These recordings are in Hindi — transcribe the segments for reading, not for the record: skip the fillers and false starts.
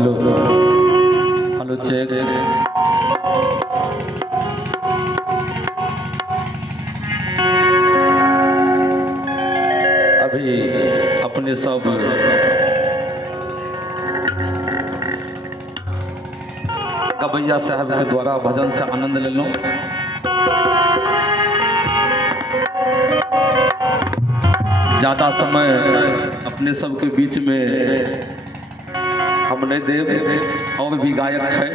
Hello hello check. अभी अपने सब कबैया साहब के द्वारा भजन से आनंद ले लो। ज़्यादा समय अपने सबके बीच में हम नहीं देव, और भी गायक है।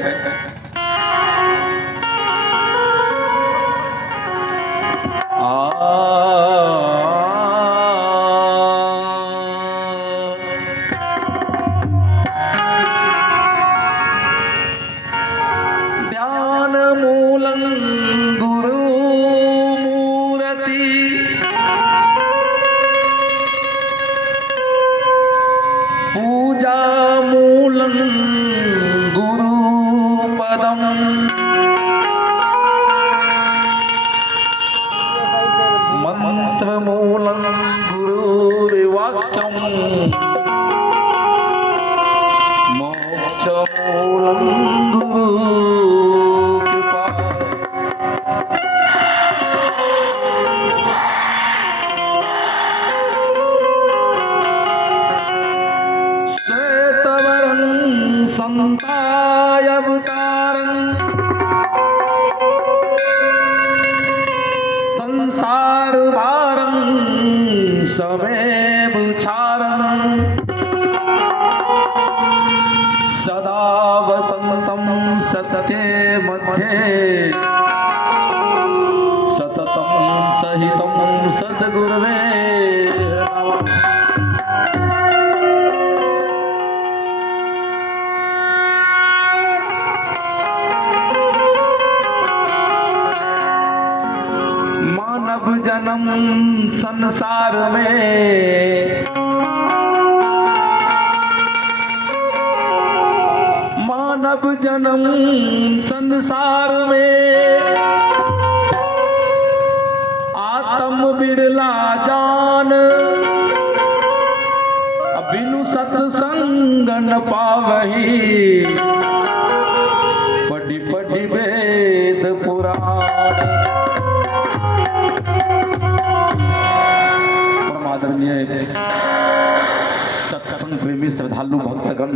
ध्यान मूलं गुरु मूर्ति, पूजा मूलं गुरु पदम, मंत्र मूलं गुरुर्वाक्यम, मोक्ष मूलं गुरु कृपा। श्वेतवरं संताय अवतारं, संसार भारं समेव क्षारं, सदा वसन्तं सत्ये मध्ये, सततं सहितं सद्गुरवे नमः। मानव जन्म संसार में, मानव जन्म संसार में, आत्म बिरला जान, बिनु सत्संग न पावही, पढ़ी पढ़ी वेद पुराण। आदरणीय सत्संग प्रेमी श्रद्धालु भक्तगण,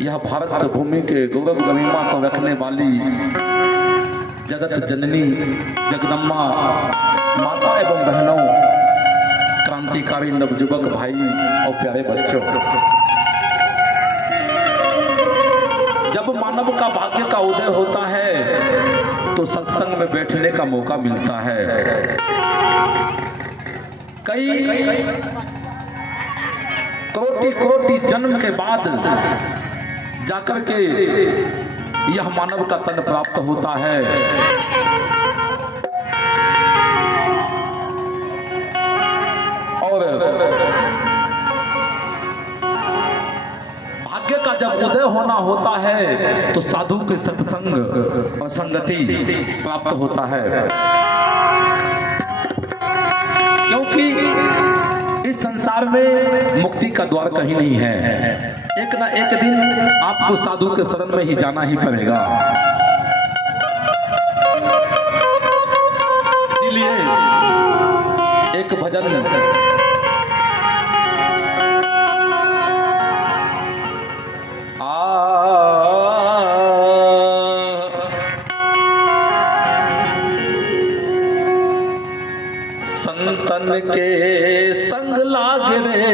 यह भारत भूमि के गौरव गरिमा को रखने वाली जगत जननी जगदम्बा माता एवं बहनों, क्रांतिकारी नवयुवक भाई और प्यारे बच्चों, जब मानव का भाग्य का उदय होता है तो सत्संग में बैठने का मौका मिलता है। कई कोटि कोटि जन्म के बाद जाकर के यह मानव का तन प्राप्त होता है। और भाग्य का जब उदय होना होता है तो साधु के सत्संग और संगति प्राप्त होता है, क्योंकि इस संसार में मुक्ति का द्वार कहीं नहीं है। एक ना एक दिन आपको साधु के शरण में ही जाना ही पड़ेगा। इसलिए एक भजन संतन के संग लाग रे,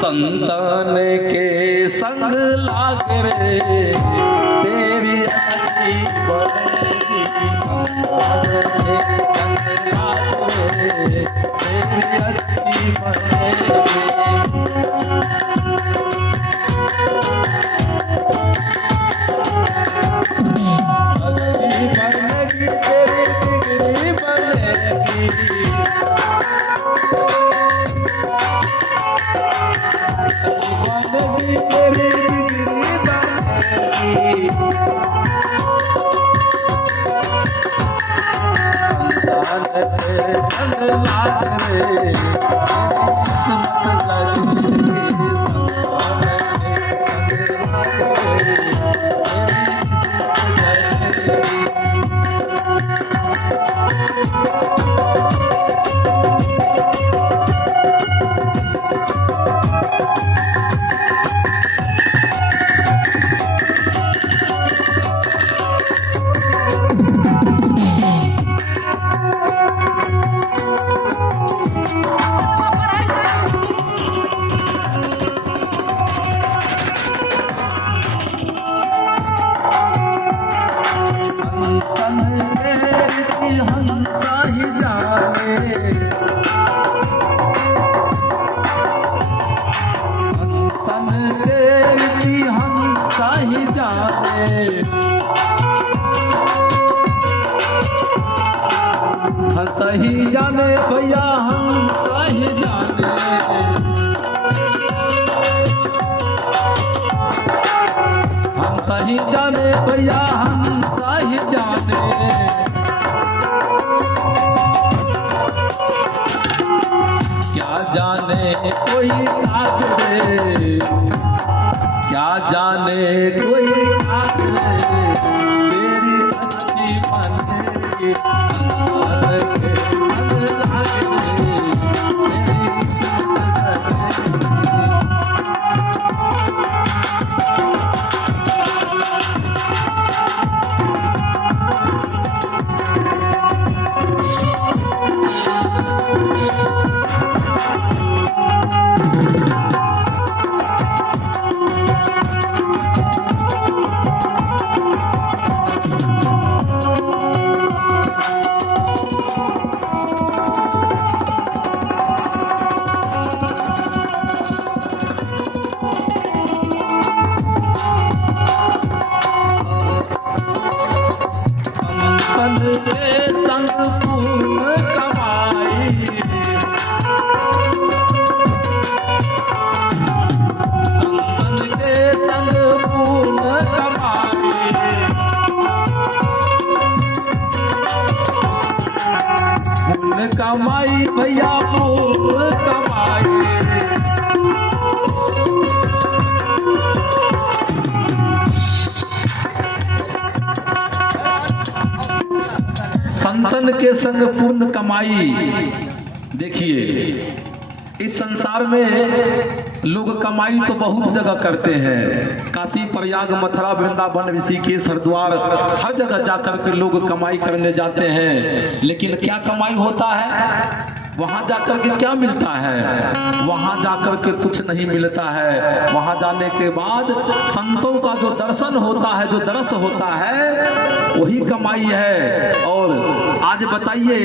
संतन के संग लाग रे, तेरी अच्छी बनेगी। संतन के संग लाग रे, तेरी अच्छी बनेगी। संतान के संग लाग रे किस्मत लगी संतन के संग लाग रे सही जाने भैया हम सही जाने हम सही जाने भैया हम सही जाने क्या जाने कोई काग रे क्या जाने कोई काग रे तेरी अच्छी मन की कमाई भैया खूब कमाई संतन के संग पूर्ण कमाई। देखिए इस संसार में लोग कमाई तो बहुत जगह करते हैं, काशी प्रयाग मथुरा वृंदावन ऋषिकेश हरिद्वार हर जगह जाकर के लोग कमाई करने जाते हैं, लेकिन क्या कमाई होता है? वहां जाकर के क्या मिलता है? वहां जाकर के कुछ नहीं मिलता है। वहां जाने के बाद संतों का जो दर्शन होता है, जो दर्श होता है, वही कमाई है। और आज बताइए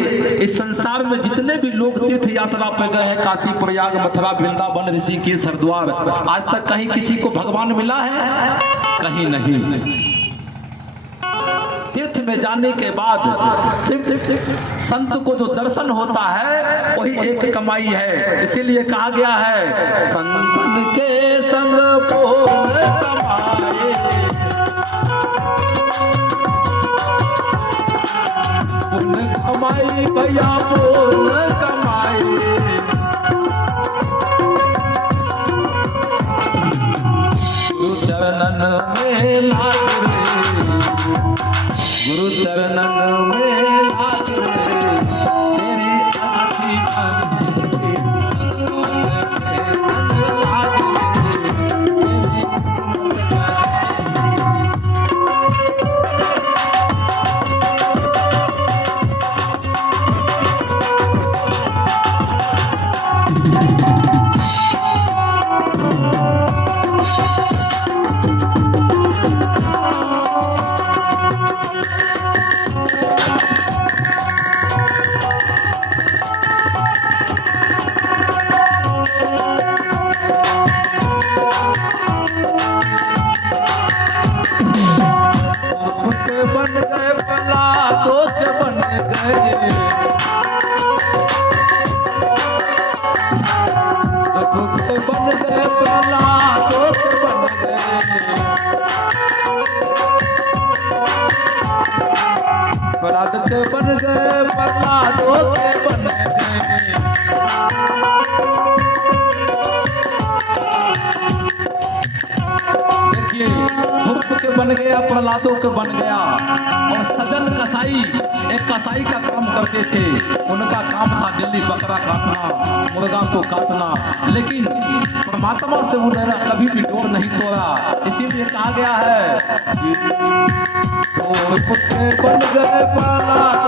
इस संसार में जितने भी लोग तीर्थ यात्रा पे गए हैं, काशी प्रयाग मथुरा वृंदावन ऋषिकेश हरिद्वार, आज तक कहीं किसी को भगवान मिला है? कहीं नहीं। तीर्थ में जाने के बाद सिर्फ संत को जो दर्शन होता है वही एक कमाई है। इसीलिए कहा गया है संतन के संग पूर्ण कमाए, पूर्ण कमाई भैया पूर्ण कमाई। गुरु चरणन में लाग रे, गुरु चरणन में लाग रे, तेरी अच्छी बन गए प्रहलाद बन गया, प्रहलादों के बन गया। और सजन कसाई एक कसाई का काम करते थे। उनका काम था दिल्ली बकरा काटना, मुर्गा को काटना, लेकिन परमात्मा से उन्होंने कभी भी डोर नहीं तोड़ा। इसीलिए कहा गया है कुत्ते बन गए प्रहलाद,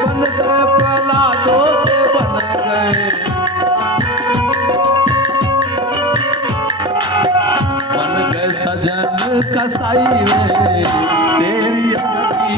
बन गए प्रहलादों के बन गए, बन गए सजन कसाई में तेरी अच्छी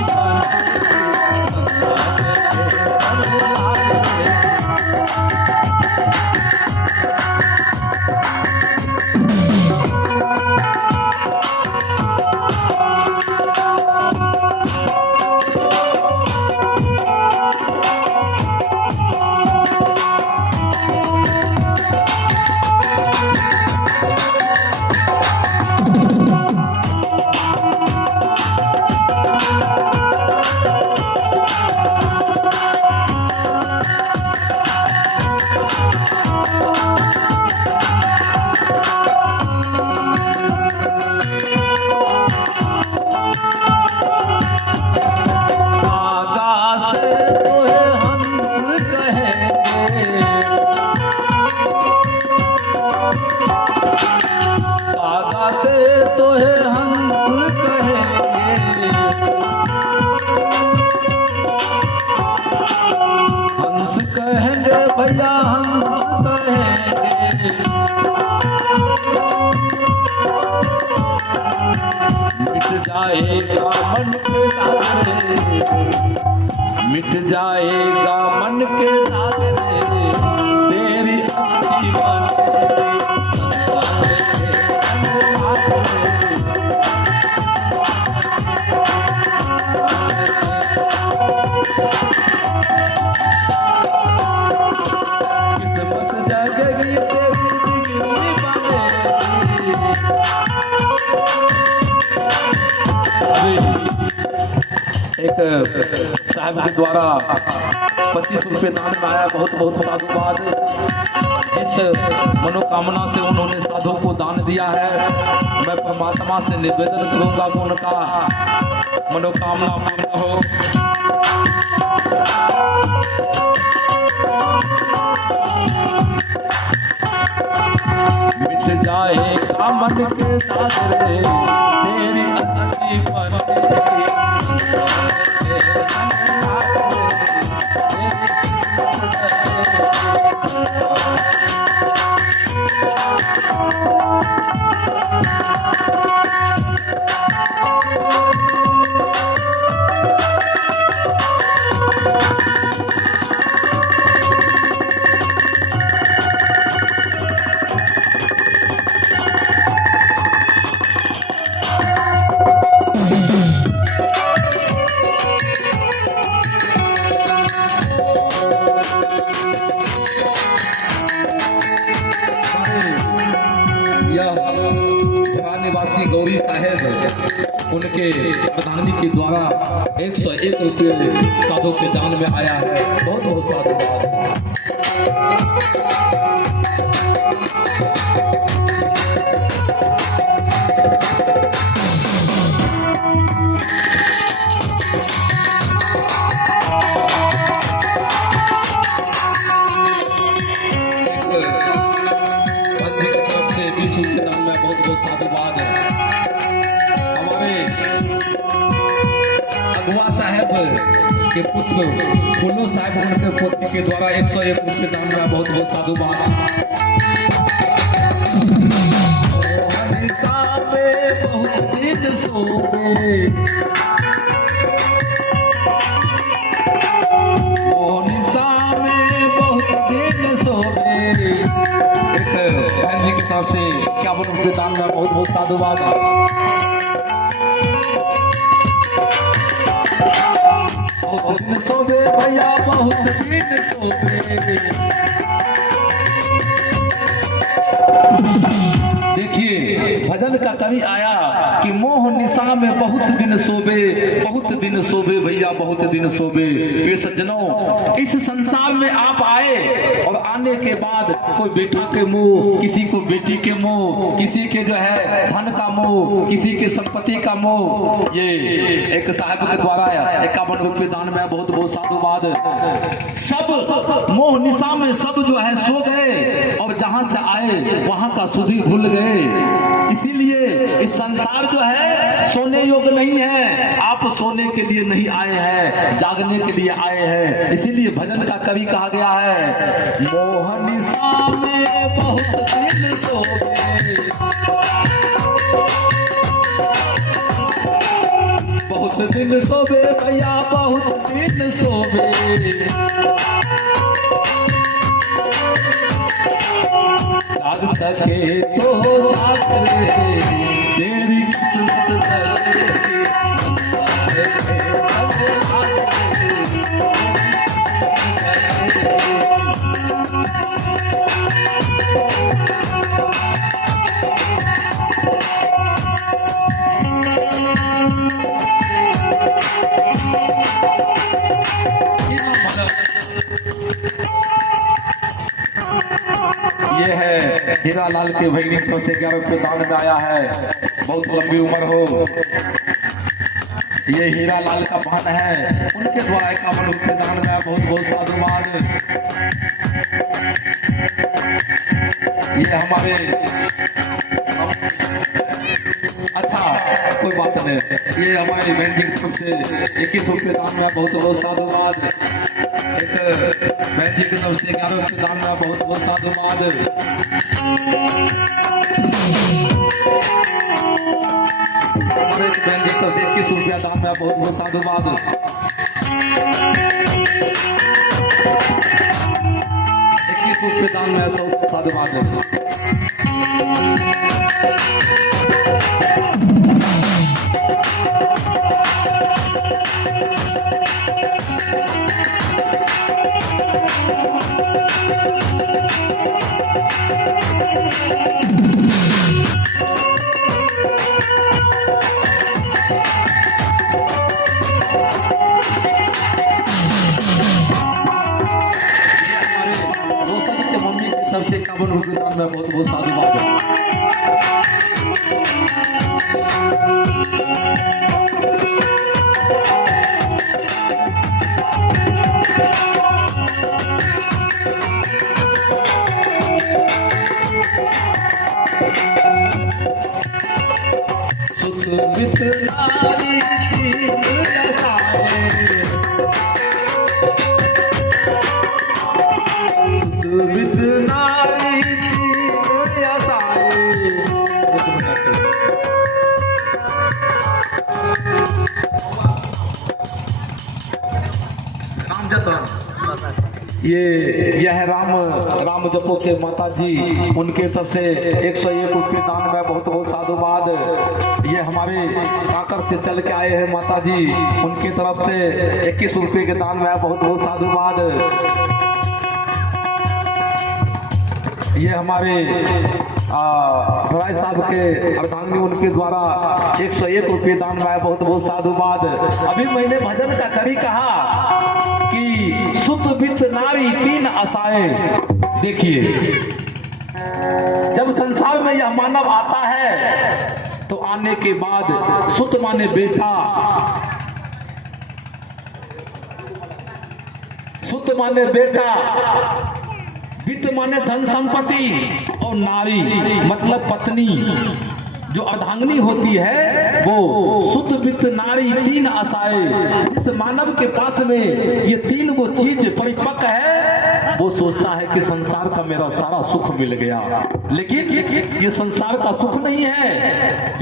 भैया हम कहेंगे, मिट जाएगा मन के नागरे, मिट जाएगा मन के नागरे, तेरी अच्छी एक साहब के द्वारा 25 रुपये दान में आया। बहुत बहुत साधुवाद। जिस मनोकामना से उन्होंने साधु को दान दिया है, मैं परमात्मा से निवेदन करूंगा कि उनका मनोकामना पूर्ण हो। मिट जाएगा मन के नागरे, तेरी अच्छी मन निवासी गौरी साहेब, उनके प्रधानी के द्वारा 101 रुपये साधु के दान में आया है। बहुत बहुत साधु। अगवा साहब के पुत्र फूलो साहब, उनके पोती के द्वारा 101 रुपये दान का बहुत बहुत साधुवाद। बहुत दिन सोए की तरफ से क्या बोलूं, उनके दान में बहुत बहुत साधुवाद। सोबे भैया बहुत दिन सोबे। देखिए भजन का कवि आया कि मोह निशा में बहुत दिन सोबे, बहुत दिन सोबे भैया बहुत दिन सोबे। ये सज्जनों, इस संसार में आप आए और आने के बाद कोई बेटा के मोह, किसी को बेटी के मोह, किसी के जो है धन का मोह, किसी के संपत्ति का मोह। ये एक साहब के द्वारा 51 रुपये दान में बहुत बहुत साधुवाद। सब मोह निशा में सब जो है सो गए और जहां से आए वहां का सुधी भूल गए। इसीलिए इस संसार जो है सोने योग्य नहीं है। आप सोने के लिए नहीं आए हैं, जागने के लिए आए हैं। इसीलिए भजन का कवि कहा गया है, मोह निशा में बहुत दिन सोए, बहुत दिन सोबे भैया बहुत दिन सोबे। जाग सके तो जाग रे, तेरी किस्मत ये है हीरा लाल के भैनी तो से 11 रुपये दान में आया है। बहुत लंबी उम्र हो। ये हीरा लाल का बहन है, उनके द्वारा 51 रुपये दान में आया। बहुत बहुत साधुवाद। ये हमारे अच्छा कोई बात नहीं, ये हमारे बहन जी की तरफ से 21 रुपये दान में आया। बहुत बहुत साधुवाद। एक बहन जी की तरफ से 11 रुपये दान में आया। बहुत बहुत साधुवाद। हमारे बहन जी की तरफ से 21 रुपया दान में आया। बहुत बहुत साधुवाद। 21 रुपये दान में आया। 100 साधुवाद। सबसे 51 रुपये दान में बहुत बहुत साधुवाद है। यह राम जपो के माता जी, उनके तरफ से 101 रुपये दान में बहुत बहुत साधुवाद। ये हमारे काकर से चल के आए हैं माता जी, उनकी तरफ से 21 रुपये के दान में बहुत बहुत साधुवाद। ये हमारे भाई साहब के अर्धांगिनी, उनके द्वारा 101 रुपये दान में बहुत बहुत साधुवाद। अभी मैंने भजन का कवि कहा कि सुत वित्त नारी 3 आशाएं। देखिए, जब संसार में यह मानव आता है तो आने के बाद सुत माने बेटा, सुत माने बेटा, वित्त माने धन संपत्ति, और नारी मतलब पत्नी जो अर्धांगिनी होती है वो सुत वित्त नारी 3 आशाएं। जिस मानव के पास में ये 3 वो चीज परिपक्व है वो सोचता है कि संसार का मेरा सारा सुख मिल गया, लेकिन ये संसार का सुख नहीं है।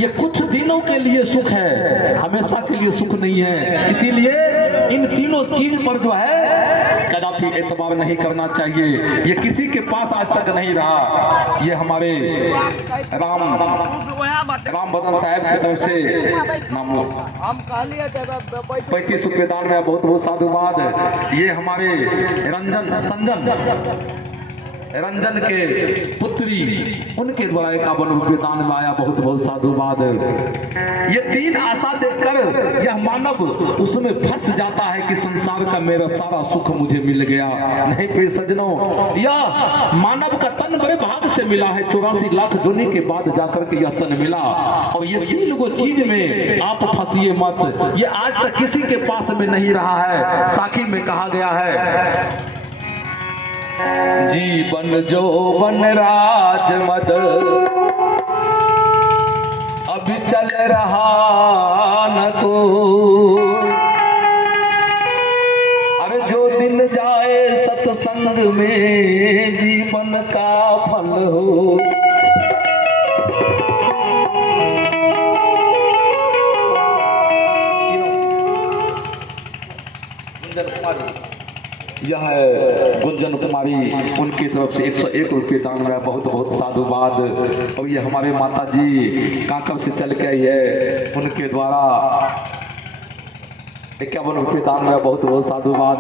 ये कुछ दिनों के लिए सुख है, हमेशा के लिए सुख नहीं है। इसीलिए इन तीनों चीज पर जो है कदापि एतबार नहीं करना चाहिए। ये किसी के पास आज तक नहीं रहा। ये हमारे राम बदन साहब की तरफ से 35 रुपये दान में बहुत बहुत साधुवाद। ये हमारे रंजन संजन रंजन के पुत्री उनके द्वारा 51 रुपये दान में आया। बहुत बहुत साधुवाद। ये 3 आशा देखकर यह मानव उसमें फंस जाता है कि संसार का मेरा सारा सुख मुझे मिल गया। नहीं फिर सज्जनों, यह मानव का तन बड़े भाग से मिला है। 84 लाख जोनी के बाद जाकर के यह तन मिला। और ये 3 गो चीज में आप फंसिए मत। ये आज तक किसी के पास में नहीं रहा है। साखी में कहा गया है, जीवन जोवन राज मद अभी चल रहा न को। अरे जो दिन जाए सत्संग में जीवन का फल हो। यह है गुंजन कुमारी, उनकी तरफ से 101 रुपये दान में। बहुत बहुत साधुवाद। और ये हमारे माता जी कांकर से चल के आई है, उनके द्वारा 51 रुपये दान में। बहुत बहुत साधुवाद।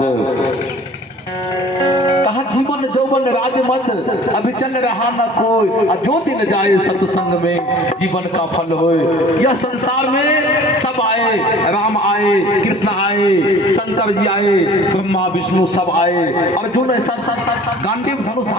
कहा जीवन जौवन राज मत अभी चल रहा न कोई। जो दिन जाए सत्संग में जीवन का फल होए। यह संसार में सब आए, राम आए, कृष्ण आए, शंकर जी आए, ब्रह्मा विष्णु सब आए। अर्जुन ऐसा गांडीव धनुष